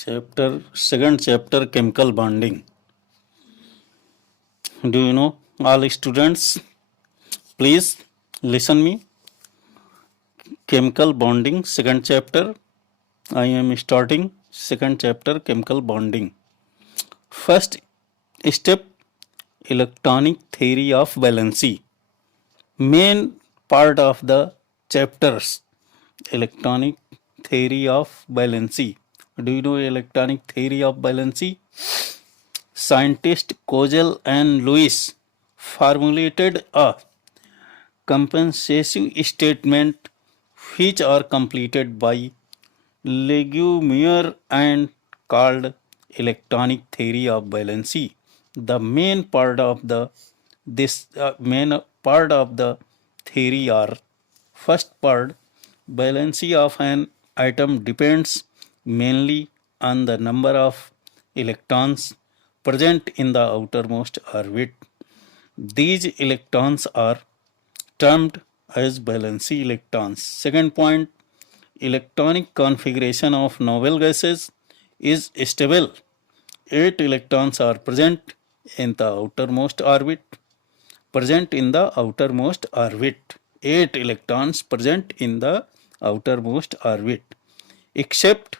Second chapter chemical bonding. Do you know all students? Please listen me. Chemical bonding, second chapter. I am starting second chapter chemical bonding. First step, electronic theory of valency. Main part of the chapters, electronic theory of valency. Do you know electronic theory of valency? Scientists Kozel and Lewis formulated a compensative statement which are completed by Legumier and called electronic theory of valency. The main part of the theory are: first part, valency of an atom depends mainly on the number of electrons present in the outermost orbit. These electrons are termed as valency electrons. Second point, electronic configuration of noble gases is stable. 8 electrons are present in the outermost orbit. 8 electrons present in the outermost orbit, except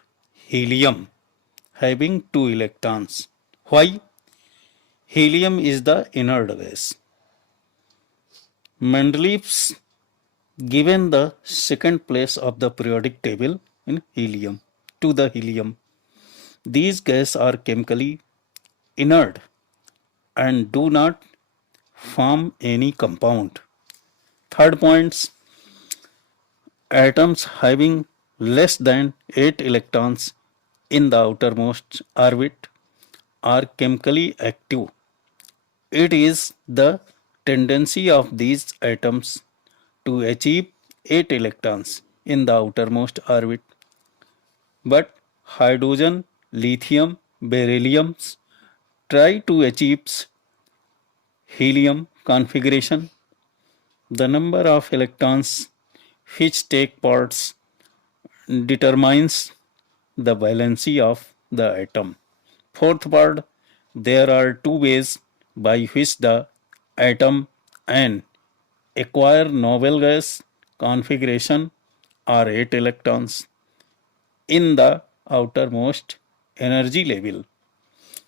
helium having 2 electrons. Why? Helium is the inert gas. Mendeleev's given the second place of the periodic table in helium to the helium. These gases are chemically inert and do not form any compound. Third points, atoms having less than 8 electrons in the outermost orbit are chemically active. It is the tendency of these atoms to achieve 8 electrons in the outermost orbit. But hydrogen, lithium, beryllium try to achieve helium configuration. The number of electrons which take parts determines the valency of the atom. Fourth part, there are two ways by which the atom and acquire noble gas configuration or 8 electrons in the outermost energy level.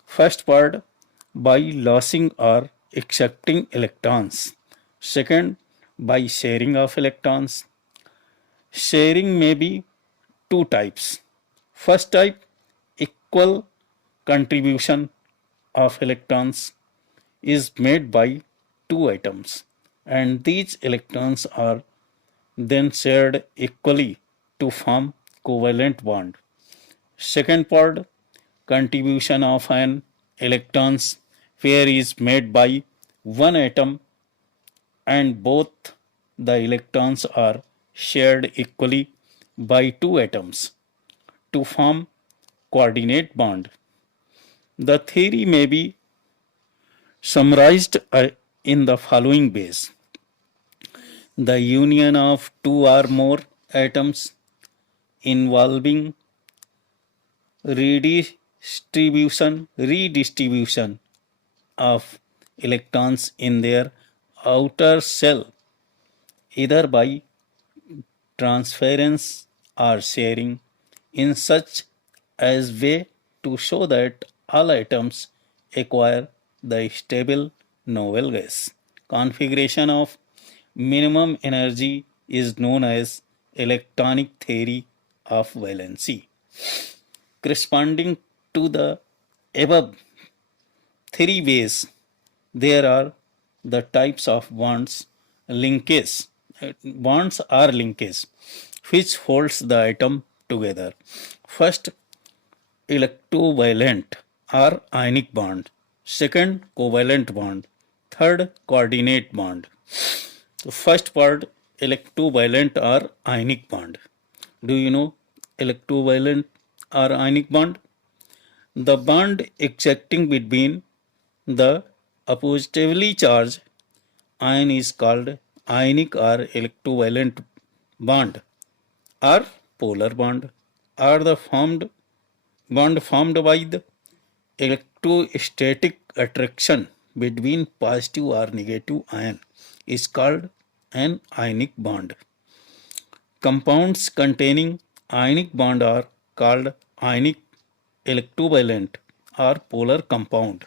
First part, by losing or accepting electrons. Second, by sharing of electrons. Sharing may be two types. First type, equal contribution of electrons is made by two atoms, and these electrons are then shared equally to form covalent bond. Second part, contribution of an electrons pair is made by one atom and both the electrons are shared equally by two atoms to form coordinate bond. The theory may be summarized in the following ways. The union of two or more atoms involving redistribution of electrons in their outer shell, either by transference or sharing, in such as way to show that all atoms acquire the stable noble gas. Configuration of minimum energy is known as electronic theory of valency. Corresponding to the above three ways, there are the types of bonds linkage. Bonds are linkage which holds the atom together. First, electrovalent or ionic bond. Second, covalent bond. Third, coordinate bond. The first part, electrovalent or ionic bond. Do you know electrovalent or ionic bond? The bond existing between the oppositively charged ion is called ionic or electrovalent bond, or polar bond, are the formed bond formed by the electrostatic attraction between positive or negative ion is called an ionic bond. Compounds containing ionic bond are called ionic, electrovalent, or polar compound.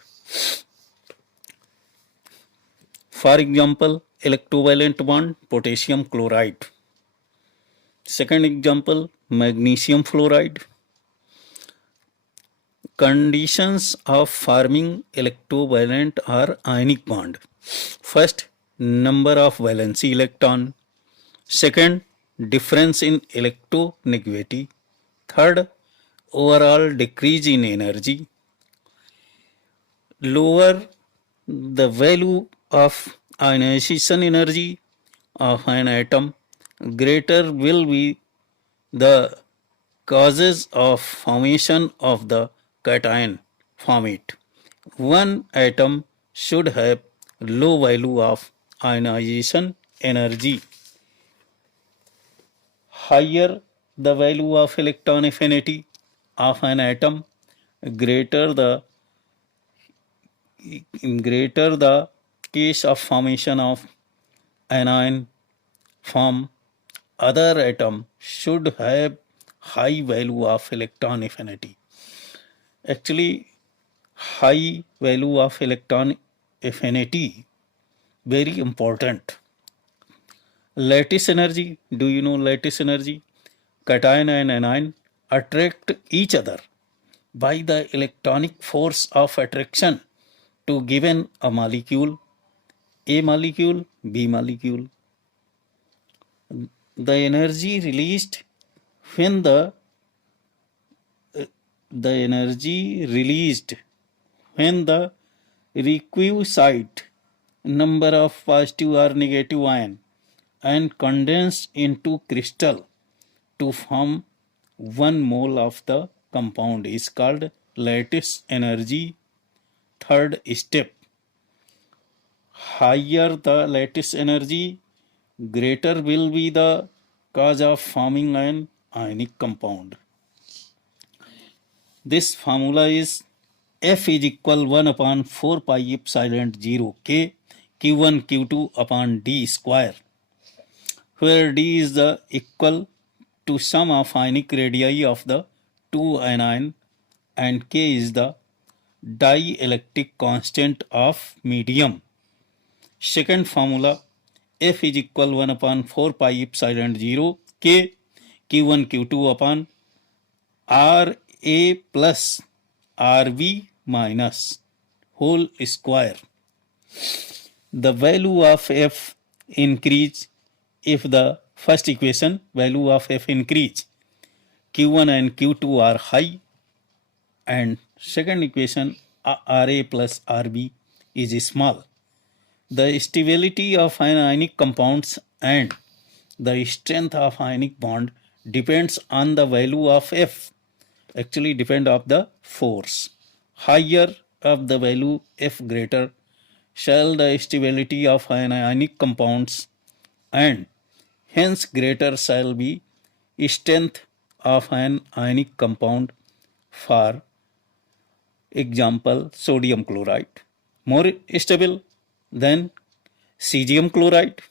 For example, electrovalent bond potassium chloride. Second example, magnesium fluoride. Conditions of forming electrovalent or ionic bond. First, number of valency electron. Second, difference in electronegativity. Third, overall decrease in energy. Lower the value of ionization energy of an atom, greater will be the causes of formation of the cation from it. One atom should have low value of ionization energy. Higher the value of electron affinity of an atom, greater the case of formation of anion from other atom should have high value of electron affinity. Actually, high value of electron affinity very important. Lattice energy, do you know lattice energy? Cation and anion attract each other by the electronic force of attraction to given a molecule, A molecule, B molecule. The energy released when the requisite number of positive or negative ion and condensed into crystal to form 1 mole of the compound is called lattice energy. Third step, higher the lattice energy, greater will be the cause of forming an ionic compound. This formula is F is equal 1 upon 4 pi epsilon 0 K Q1 Q2 upon D square, where D is the equal to sum of ionic radii of the two anion and K is the dielectric constant of medium. Second formula, F is equal 1 upon 4 pi epsilon 0 K Q1 Q2 upon R A plus RB minus whole square. The value of F increase if the first equation value of F increase, Q1 and Q2 are high, and second equation Ra plus Rb is small. The stability of ionic compounds and the strength of ionic bond depends on the value of F, actually depend of the force. Higher of the value F greater shall the stability of ionic compounds and hence greater shall be strength of an ionic compound. For example, sodium chloride, more stable than cesium chloride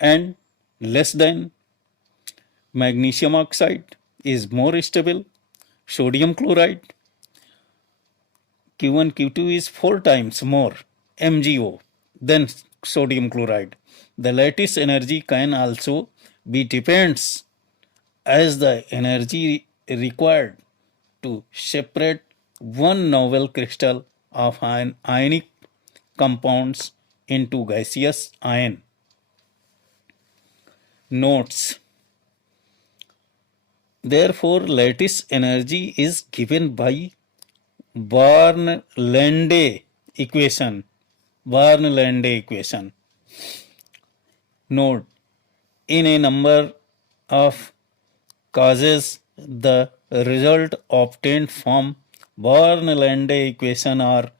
and less than magnesium oxide is more stable. Sodium chloride, Q1, Q2 is 4 times more MgO than sodium chloride. The lattice energy can also be depends as the energy required to separate one novel crystal of ionic compounds into gaseous ion. Notes. Therefore, lattice energy is given by Born-Lande equation. Note, in a number of causes, the result obtained from Born-Lande equation are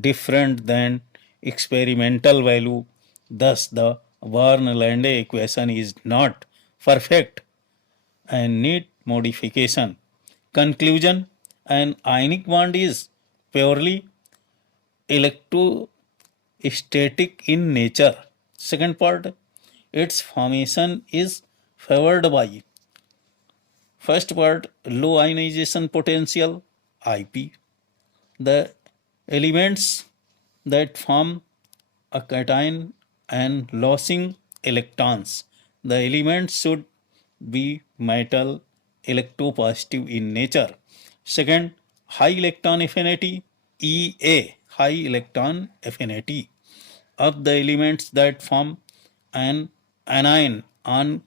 different than experimental value. Thus, the Born-Lande equation is not perfect and need modification. Conclusion: an ionic bond is purely electrostatic in nature. Second part, its formation is favored by first part, low ionization potential IP. The elements that form a cation and losing electrons. The elements should be metal electropositive in nature. Second, high electron affinity EA, high electron affinity of the elements that form an anion on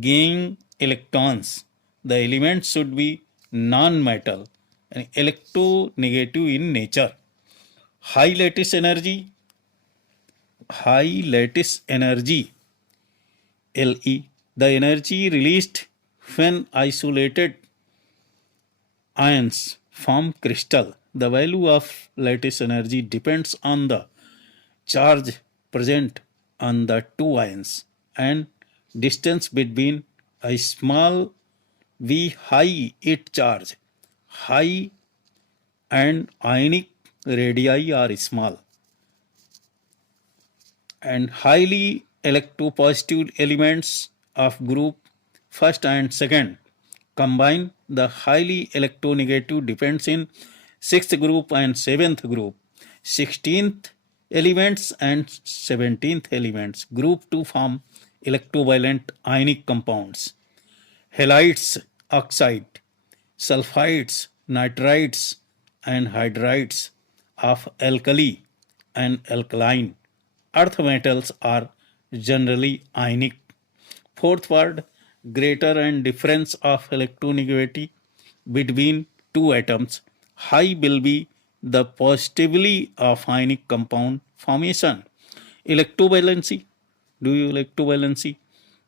gaining electrons. The elements should be non-metal and electronegative in nature. High lattice energy LE, the energy released when isolated ions form crystal. The value of lattice energy depends on the charge present on the two ions and distance between a small v high it charge. High and ionic radii are small, and highly electropositive elements of group first and second combine. The highly electronegative depends in sixth group and seventh group, 16th elements and 17th elements group to form electrovalent ionic compounds. Halides, oxide, sulfides, nitrides, and hydrides of alkali and alkaline earth metals are generally ionic. Fourth word, greater and difference of electronegativity between two atoms. High will be the positivity of ionic compound formation. Electrovalency. Do you electrovalency?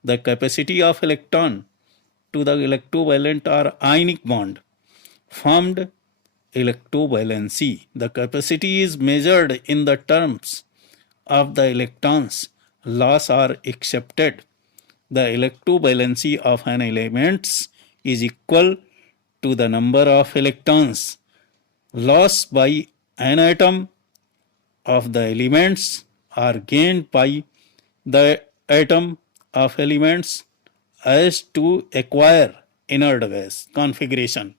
The capacity of electron to the electrovalent or ionic bond formed electrovalency. The capacity is measured in the terms of the electrons loss are accepted. The electrovalency of an element is equal to the number of electrons lost by an atom of the elements are gained by the atom of elements as to acquire inert gas configuration.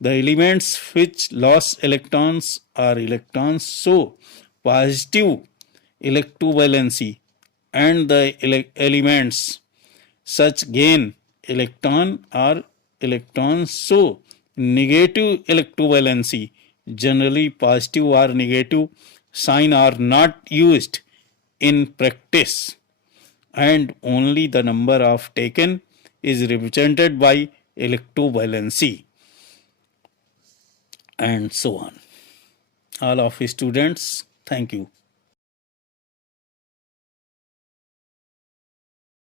The elements which lost electrons are electrons show positive electrovalency, and the elements such gain electron or electrons show negative electrovalency. Generally positive or negative sign are not used in practice, and only the number of taken is represented by electrovalency, and so on. All of students, thank you.